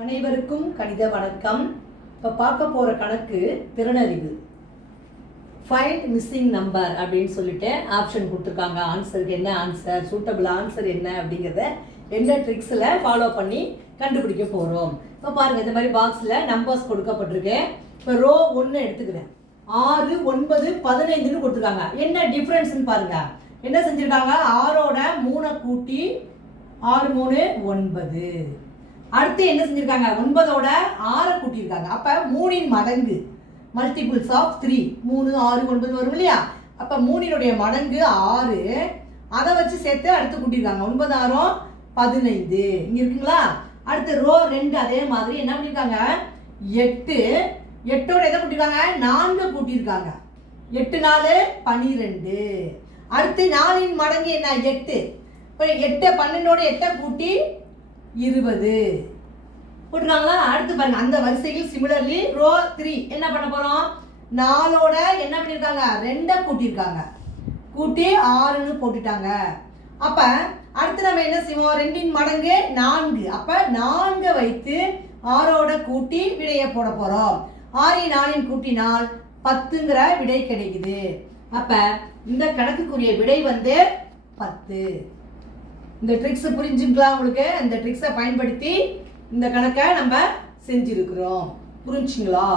அனைவருக்கும் கணித வணக்கம். இப்போ பார்க்க போகிற கணக்கு திறனறிவு. ஃபைண்ட் மிஸ்ஸிங் நம்பர் அப்படின்னு சொல்லிட்டு ஆப்ஷன் கொடுத்துருக்காங்க. ஆன்சருக்கு என்ன ஆன்சர், சூட்டபிள் ஆன்சர் என்ன அப்படிங்கிறத எந்த ட்ரிக்ஸில் ஃபாலோ பண்ணி கண்டுபிடிக்க போகிறோம். இப்போ பாருங்கள், இந்த மாதிரி பாக்ஸில் நம்பர்ஸ் கொடுக்கப்பட்டிருக்கு. இப்போ ரோ 1 எடுத்துக்கிறேன். 6, 9, 15ன்னு கொடுத்துருக்காங்க. என்ன டிஃப்ரென்ஸ்ன்னு பாருங்கள். என்ன செஞ்சுருக்காங்க, 6ஓட 3 கூட்டி 6 3 9. அடுத்து என்ன செஞ்சிருக்காங்க, 9ஓட 6 கூட்டியிருக்காங்க. அப்போ 3இன் மடங்கு, மல்டிபிள்ஸ் ஆஃப் 3, 3 6 9 வரும் இல்லையா. அப்போ 3னுடைய மடங்கு 6, அதை வச்சு சேர்த்து அடுத்து கூட்டியிருக்காங்க. 9 6 15 இங்கே இருக்குங்களா. அடுத்து ரோ 2 அதே மாதிரி என்ன பண்ணியிருக்காங்க, 8, 8ஓட எதை கூட்டியிருக்காங்க, 4 கூட்டியிருக்காங்க. 8 4 12. அடுத்து 4இன் மடங்கு என்ன, 8. இப்போ 8 12ஓட 8 கூட்டி 20 போட்டுருக்காங்களா. அடுத்து பாருங்க, அந்த வரிசையில் சிமிலர்லி ரோ 3 என்ன பண்ண போறோம், 4ஓட என்ன பண்ணியிருக்காங்க, 2 கூட்டியிருக்காங்க, கூட்டி 6ன்னு போட்டுட்டாங்க. அப்ப அடுத்து நம்ம என்ன செய்வோம், 2இன் மடங்கு 4. அப்ப 4 வைத்து 6ஓட கூட்டி விடையை போட போறோம். 6 4 கூட்டினால் 10ங்கிற விடை கிடைக்குது. அப்ப இந்த கணக்குக்குரிய விடை வந்து 10. இந்த ட்ரிக்ஸ் புரிஞ்சுங்களா உங்களுக்கு? இந்த ட்ரிக்ஸை பயன்படுத்தி இந்த கணக்கை நம்ம செஞ்சிருக்கிறோம். புரிஞ்சுங்களா?